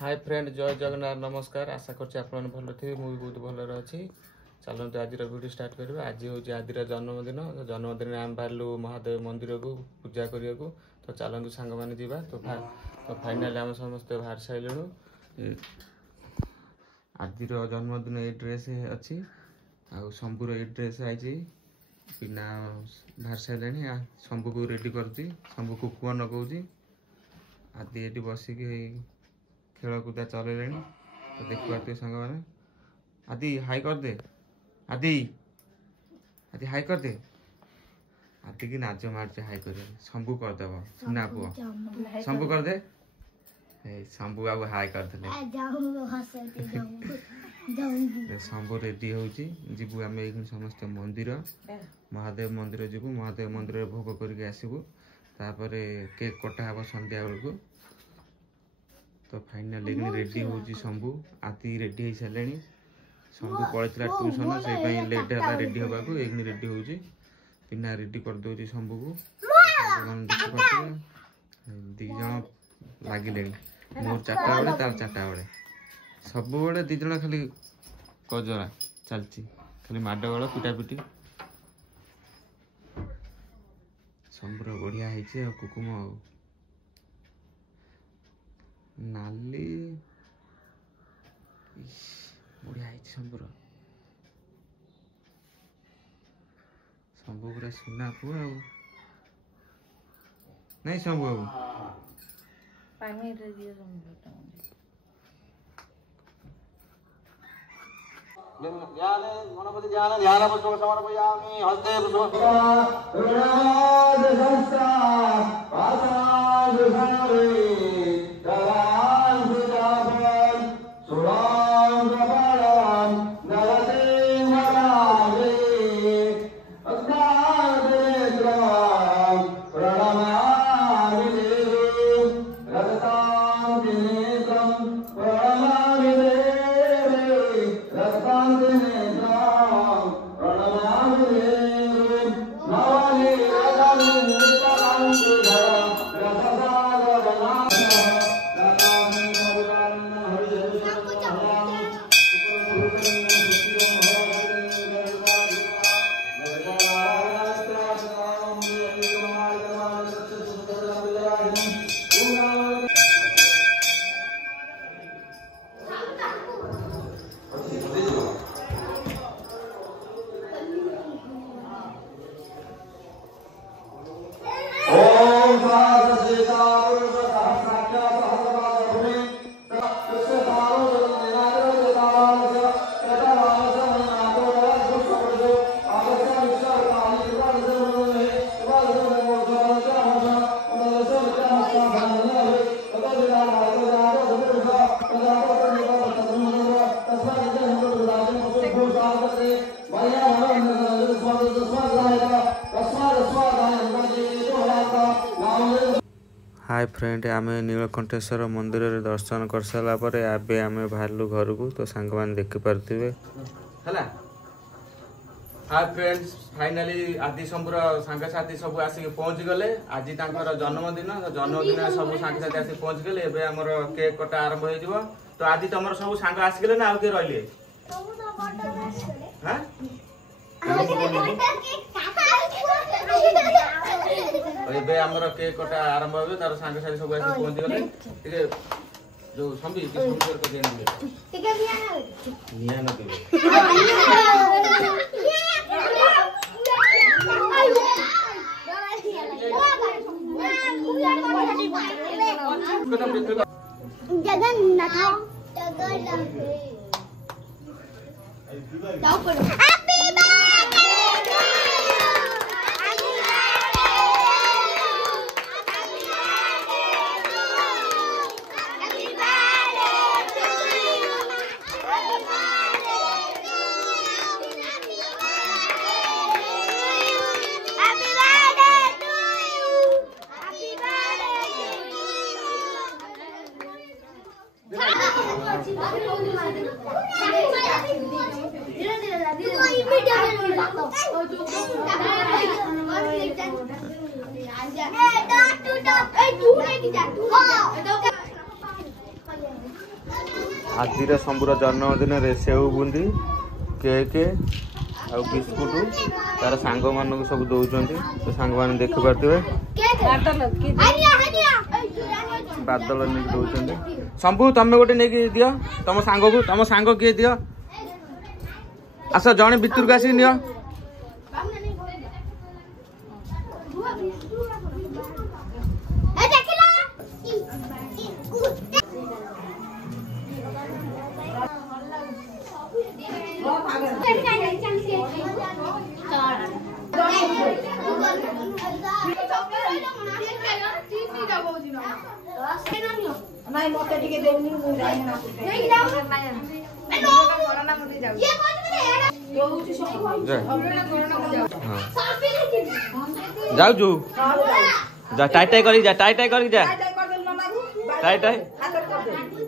Hi friend जय जगन्नाथ नमस्कार आशा कर भल थे मुझे बहुत भल अच्छी चलते आज वीडियो स्टार्ट करवा आज हूँ आज जन्मदिन जन्मदिन आम बाहर महादेव मंदिर को पूजा करने को तो चलतु सांग मैंने जावा तो फाइनाली आम समस्ते बाहर सारू आज जन्मदिन ये ड्रेस अच्छी शंभुर ये ड्रेस आई पिना बाहर सारे शंभु को रेडी कर शंभु को कुआ नगौची आदि ये बसिकी खेलकूदा चल तो देखिए सांग मैंने आदि हाई कर दे आदि आदि हाई कर दे आदि की नाच मार्च हाई कर शंभु करदेव सुना पुआ शंभु कर दे शंभु बाबू हाई करदे शंभु रेडी होबू आम समस्त मंदिर महादेव मंदिर जीवु महादेव मंदिर भोग करके आसबू तापर केक कटा हे संध्या बेलू तो फाइनाली रेडी होची शंभु आदि रेडी हो सारे शंभु पड़ता ट्यूशन से लेट है रेडी होगा एक रेडी होची पिना रेडी कर दो शंभु को दीज लगे मोर 4टा बेले तार 4टा बेले सब बेले दीज खाली कजरा चलती खाली माड गड़ पिटापिटी शंभुर बढ़िया है कुकुम नाली बढ़िया है शंभुर शंभु पूरा सुना पुआ नहीं शंभु गणपति ध्यान पुष्प समर्पयामि हस्ते हाय फ्रेंड आम नीलकंठेश्वर मंदिर रे दर्शन कर सारा पर आबे आम बाहरलु घर को तो सांग मान देखि पारथिबे हला। हाय फ्रेंड्स फाइनली आदि शंभुर सांग साथी सब आसिक पहुंच गले आज तांकर जन्मदिन सब सांग साथी आसिक पहुंच गले एबे हमर केक कटा आरंभ हो जिवो तो आदि तमर सब सांग आसि गले ना आ के रहले हां एबे हमर केक कटा आरंभ हो तार सांग साथी सब आसिक पहुंच गले ठीक जो संबी के संबी को देन ठीक है निया न देबे जगन्नाथ आज शंभुर जन्मदिन रे सेव बुंदी केक आउ बिस्कुट तार सांग मान सब दौरान तो सांग मैंने देखी पारे बादल नहीं दौरान शंभु तुम गोटे नहीं दियो तुम सांग किए दियो आस जड़े भितर को आसिक नियो जाऊ जो जा टाई टाई करी जा टाई टाई करी जा टाई टाई